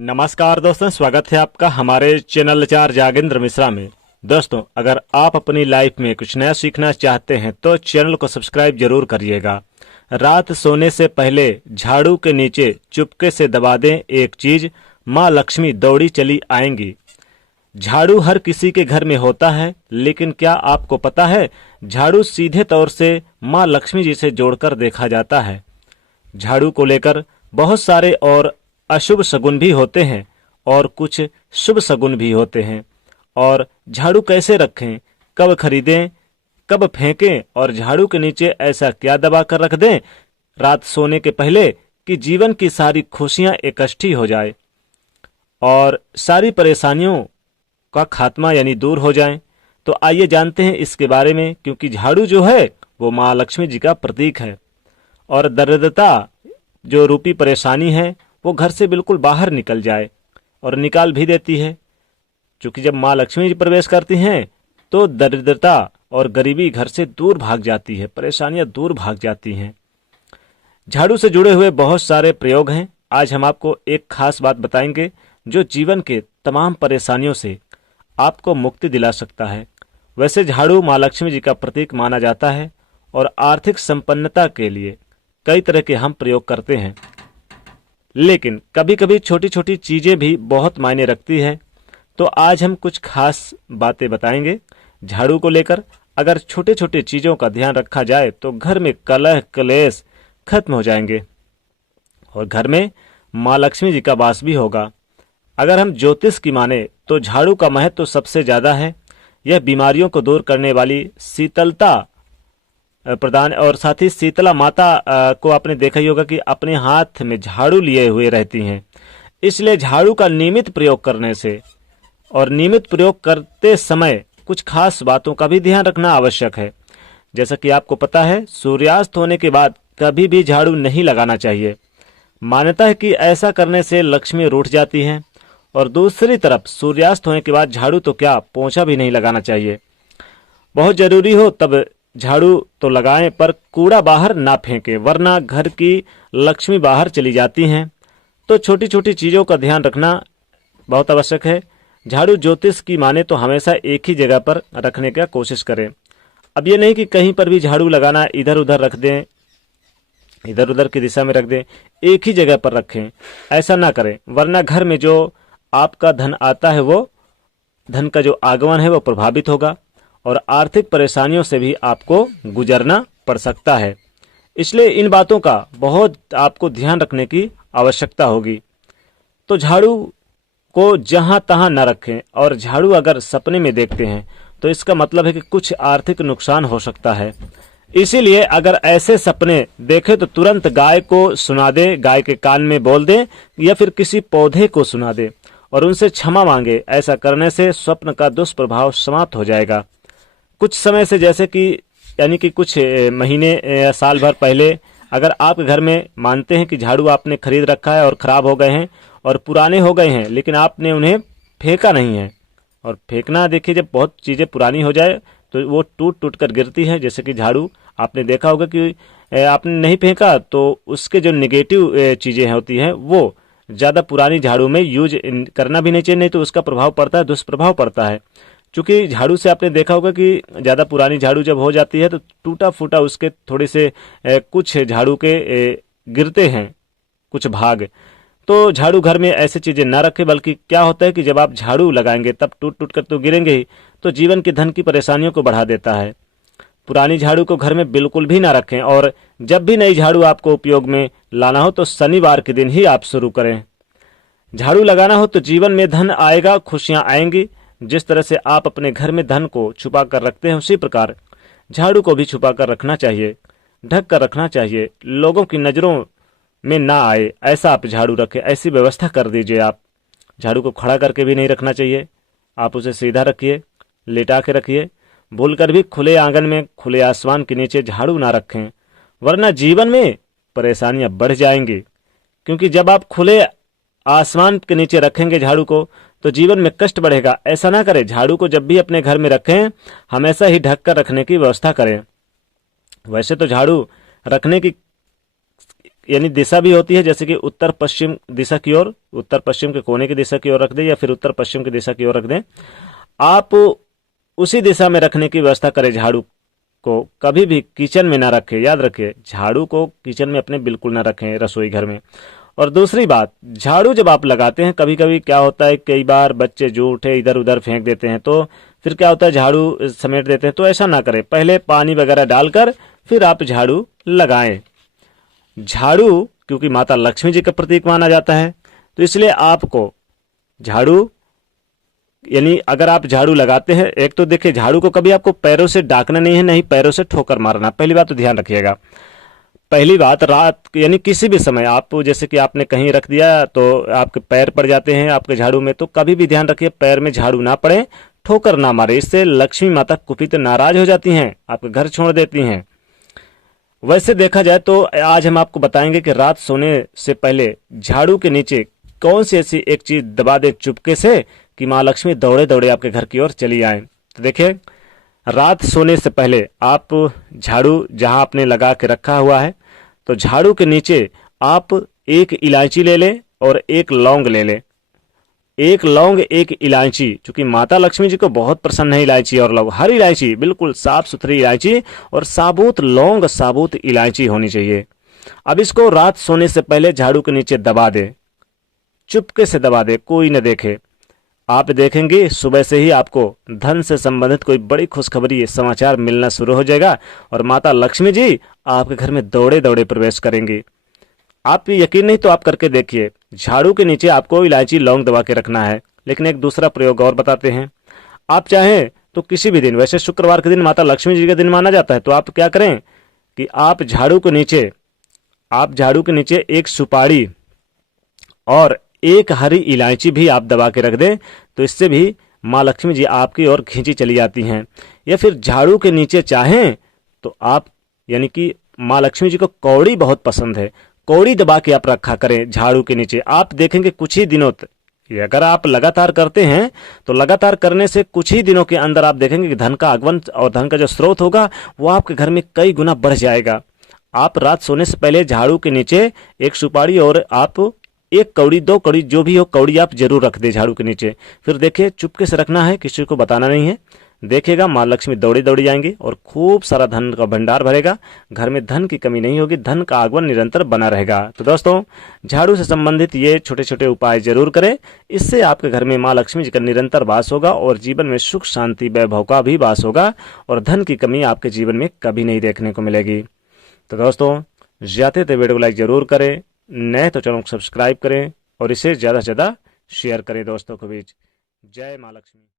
नमस्कार दोस्तों, स्वागत है आपका हमारे चैनल आचार्य जागेंद्र मिश्रा में। दोस्तों, अगर आप अपनी लाइफ में कुछ नया सीखना चाहते हैं तो चैनल को सब्सक्राइब जरूर करिएगा। रात सोने से पहले झाड़ू के नीचे चुपके से दबा दें एक चीज, माँ लक्ष्मी दौड़ी चली आएंगी। झाड़ू हर किसी के घर में होता है, लेकिन क्या आपको पता है झाड़ू सीधे तौर से माँ लक्ष्मी जी से जोड़कर देखा जाता है। झाड़ू को लेकर बहुत सारे और अशुभ शगुन भी होते हैं और कुछ शुभ शगुन भी होते हैं। और झाड़ू कैसे रखें, कब खरीदें, कब फेंकें और झाड़ू के नीचे ऐसा क्या दबा कर रख दें रात सोने के पहले कि जीवन की सारी खुशियां इकट्ठी हो जाए और सारी परेशानियों का खात्मा यानी दूर हो जाए। तो आइए जानते हैं इसके बारे में, क्योंकि झाड़ू जो है वो माँ लक्ष्मी जी का प्रतीक है और दरिद्रता जो रूपी परेशानी है वो घर से बिल्कुल बाहर निकल जाए और निकाल भी देती है। क्योंकि जब माँ लक्ष्मी जी प्रवेश करती हैं तो दरिद्रता और गरीबी घर से दूर भाग जाती है, परेशानियां दूर भाग जाती हैं। झाड़ू से जुड़े हुए बहुत सारे प्रयोग हैं। आज हम आपको एक खास बात बताएंगे जो जीवन के तमाम परेशानियों से आपको मुक्ति दिला सकता है। वैसे झाड़ू माँ लक्ष्मी जी का प्रतीक माना जाता है और आर्थिक संपन्नता के लिए कई तरह के हम प्रयोग करते हैं, लेकिन कभी कभी छोटी छोटी चीजें भी बहुत मायने रखती है। तो आज हम कुछ खास बातें बताएंगे झाड़ू को लेकर। अगर छोटे छोटे चीजों का ध्यान रखा जाए तो घर में कलह कलेश खत्म हो जाएंगे और घर में माँ लक्ष्मी जी का वास भी होगा। अगर हम ज्योतिष की माने तो झाड़ू का महत्व तो सबसे ज्यादा है। यह बीमारियों को दूर करने वाली शीतलता प्रदान और साथ ही शीतला माता को आपने देखा ही होगा कि अपने हाथ में झाड़ू लिए हुए रहती हैं। इसलिए झाड़ू का नियमित प्रयोग करने से और नियमित प्रयोग करते समय कुछ खास बातों का भी ध्यान रखना आवश्यक है। जैसा कि आपको पता है, सूर्यास्त होने के बाद कभी भी झाड़ू नहीं लगाना चाहिए। मान्यता है कि ऐसा करने से लक्ष्मी रूठ जाती है। और दूसरी तरफ सूर्यास्त होने के बाद झाड़ू तो क्या, पोंछा भी नहीं लगाना चाहिए। बहुत जरूरी हो तब झाड़ू तो लगाएं, पर कूड़ा बाहर ना फेंकें, वरना घर की लक्ष्मी बाहर चली जाती हैं। तो छोटी छोटी चीजों का ध्यान रखना बहुत आवश्यक है। झाड़ू ज्योतिष की माने तो हमेशा एक ही जगह पर रखने का कोशिश करें। अब ये नहीं कि कहीं पर भी झाड़ू लगाना इधर उधर रख दें, इधर उधर की दिशा में रख दें, एक ही जगह पर रखें। ऐसा ना करें, वरना घर में जो आपका धन आता है वो धन का जो आगमन है वो प्रभावित होगा और आर्थिक परेशानियों से भी आपको गुजरना पड़ सकता है। इसलिए इन बातों का बहुत आपको ध्यान रखने की आवश्यकता होगी। तो झाड़ू को जहां तहां न रखें, और झाड़ू अगर सपने में देखते हैं तो इसका मतलब है कि कुछ आर्थिक नुकसान हो सकता है। इसीलिए अगर ऐसे सपने देखें तो तुरंत गाय को सुना दे, गाय के कान में बोल दे या फिर किसी पौधे को सुना दे और उनसे क्षमा मांगे। ऐसा करने से स्वप्न का दुष्प्रभाव समाप्त हो जाएगा। कुछ समय से, जैसे कि यानी कि कुछ महीने या साल भर पहले, अगर आप घर में मानते हैं कि झाड़ू आपने खरीद रखा है और खराब हो गए हैं और पुराने हो गए हैं, लेकिन आपने उन्हें फेंका नहीं है। और फेंकना, देखिए, जब बहुत चीज़ें पुरानी हो जाए तो वो टूट टूट कर गिरती है। जैसे कि झाड़ू आपने देखा होगा कि आपने नहीं फेंका तो उसके जो निगेटिव चीज़ें होती हैं वो ज़्यादा पुरानी झाड़ू में यूज करना भी नहीं चाहिए, नहीं तो उसका प्रभाव पड़ता है, दुष्प्रभाव पड़ता है। क्योंकि झाड़ू से आपने देखा होगा कि ज़्यादा पुरानी झाड़ू जब हो जाती है तो टूटा फूटा उसके थोड़े से कुछ झाड़ू के गिरते हैं कुछ भाग। तो झाड़ू घर में ऐसी चीज़ें ना रखें, बल्कि क्या होता है कि जब आप झाड़ू लगाएंगे तब टूट टूट कर तो गिरेंगे ही, तो जीवन की धन की परेशानियों को बढ़ा देता है। पुरानी झाड़ू को घर में बिल्कुल भी ना रखें और जब भी नई झाड़ू आपको उपयोग में लाना हो तो शनिवार के दिन ही आप शुरू करें। झाड़ू लगाना हो तो जीवन में धन आएगा, खुशियां आएंगी। जिस तरह से आप अपने घर में धन को छुपा कर रखते हैं, उसी प्रकार झाड़ू को भी छुपा कर रखना चाहिए, ढक कर रखना चाहिए, लोगों की नज़रों में ना आए, ऐसा आप झाड़ू रखें। ऐसी व्यवस्था कर दीजिए। आप झाड़ू को खड़ा करके भी नहीं रखना चाहिए, आप उसे सीधा रखिए, लेटा के रखिए। भूल कर भी खुले आंगन में, खुले आसमान के नीचे झाड़ू ना रखें, वरना जीवन में परेशानियां बढ़ जाएंगी। क्योंकि जब आप खुले आसमान के नीचे रखेंगे झाड़ू को तो जीवन में कष्ट बढ़ेगा। ऐसा ना करें। झाड़ू को जब भी अपने घर में रखें हमेशा ही ढक कर रखने की व्यवस्था करें। वैसे तो झाड़ू रखने की यानी दिशा भी होती है, जैसे कि उत्तर पश्चिम दिशा की ओर, उत्तर पश्चिम के कोने की दिशा की ओर रख दें या फिर उत्तर पश्चिम की दिशा की ओर रख दें। आप उसी दिशा में रखने की व्यवस्था करें झाड़ू को। कभी भी किचन में ना रखें, याद रखिए झाड़ू को किचन में अपने बिल्कुल ना रखें, रसोई घर में। और दूसरी बात, झाड़ू जब आप लगाते हैं, कभी कभी क्या होता है, कई बार बच्चे जो उठे इधर उधर फेंक देते हैं, तो फिर क्या होता है झाड़ू समेट देते हैं। तो ऐसा ना करें, पहले पानी वगैरह डालकर फिर आप झाड़ू लगाएं। झाड़ू क्योंकि माता लक्ष्मी जी का प्रतीक माना जाता है, तो इसलिए आपको झाड़ू, यानी अगर आप झाड़ू लगाते हैं, एक तो देखिए झाड़ू को कभी आपको पैरों से डाकना नहीं है, नहीं पैरों से ठोकर मारना, पहली बात तो ध्यान रखिएगा। पहली बात, रात यानी किसी भी समय आप जैसे कि आपने कहीं रख दिया तो आपके पैर पड़ जाते हैं आपके झाड़ू में, तो कभी भी ध्यान रखिए पैर में झाड़ू ना पड़े, ठोकर ना मारे, इससे लक्ष्मी माता कुपित नाराज हो जाती हैं, आपके घर छोड़ देती हैं। वैसे देखा जाए तो आज हम आपको बताएंगे कि रात सोने से पहले झाड़ू के नीचे कौन सी ऐसी एक चीज दबा दे चुपके से कि माँ लक्ष्मी दौड़े दौड़े आपके घर की ओर चली आए। तो देखिए, रात सोने से पहले आप झाड़ू जहां आपने लगा के रखा हुआ है, तो झाड़ू के नीचे आप एक इलायची ले लें और एक लौंग ले लें। एक लौंग एक इलायची, चूंकि माता लक्ष्मी जी को बहुत पसंद है इलायची और लौंग, हर इलायची बिल्कुल साफ सुथरी इलायची और साबुत लौंग साबुत इलायची होनी चाहिए। अब इसको रात सोने से पहले झाड़ू के नीचे दबा दे, चुपके से दबा दे, कोई न देखे। आप देखेंगे सुबह से ही आपको धन से संबंधित कोई बड़ी खुशखबरी समाचार मिलना शुरू हो जाएगा और माता लक्ष्मी जी आपके घर में दौड़े दौड़े प्रवेश करेंगी। आप यकीन नहीं तो आप करके देखिए। झाड़ू के नीचे आपको इलायची लौंग दबा के रखना है। लेकिन एक दूसरा प्रयोग और बताते हैं, आप चाहें तो किसी भी दिन, वैसे शुक्रवार के दिन माता लक्ष्मी जी का दिन माना जाता है, तो आप क्या करें कि आप झाड़ू के नीचे एक सुपारी और एक हरी इलायची भी आप दबा के रख दें, तो इससे भी माँ लक्ष्मी जी आपकी ओर खींची चली जाती हैं। या फिर झाड़ू के नीचे चाहें तो आप, यानी कि माँ लक्ष्मी जी को कौड़ी बहुत पसंद है, कौड़ी दबा के आप रखा करें झाड़ू के नीचे। आप देखेंगे कुछ ही दिनों तक, ये अगर आप लगातार करते हैं तो लगातार करने से कुछ ही दिनों के अंदर आप देखेंगे कि धन का आगमन और धन का जो स्रोत होगा वो आपके घर में कई गुना बढ़ जाएगा। आप रात सोने से पहले झाड़ू के नीचे एक सुपारी और आप एक कौड़ी, दो कौड़ी, जो भी हो कौड़ी आप जरूर रख दे झाड़ू के नीचे। फिर देखिए चुपके से रखना है, किसी को बताना नहीं है। देखेगा माँ लक्ष्मी दौड़ी दौड़ी जाएंगी और खूब सारा धन का भंडार भरेगा, घर में धन की कमी नहीं होगी, धन का आगमन निरंतर बना रहेगा। तो दोस्तों, झाड़ू से संबंधित ये छोटे छोटे उपाय जरूर करें, इससे आपके घर में माँ लक्ष्मी जी का निरंतर वास होगा और जीवन में सुख शांति वैभव का भी वास होगा और धन की कमी आपके जीवन में कभी नहीं देखने को मिलेगी। तो दोस्तों, जाते थे वीडियो को लाइक जरूर करें, नए तो चैनल को सब्सक्राइब करें और इसे ज़्यादा से ज़्यादा शेयर करें दोस्तों के बीच। जय माँ लक्ष्मी।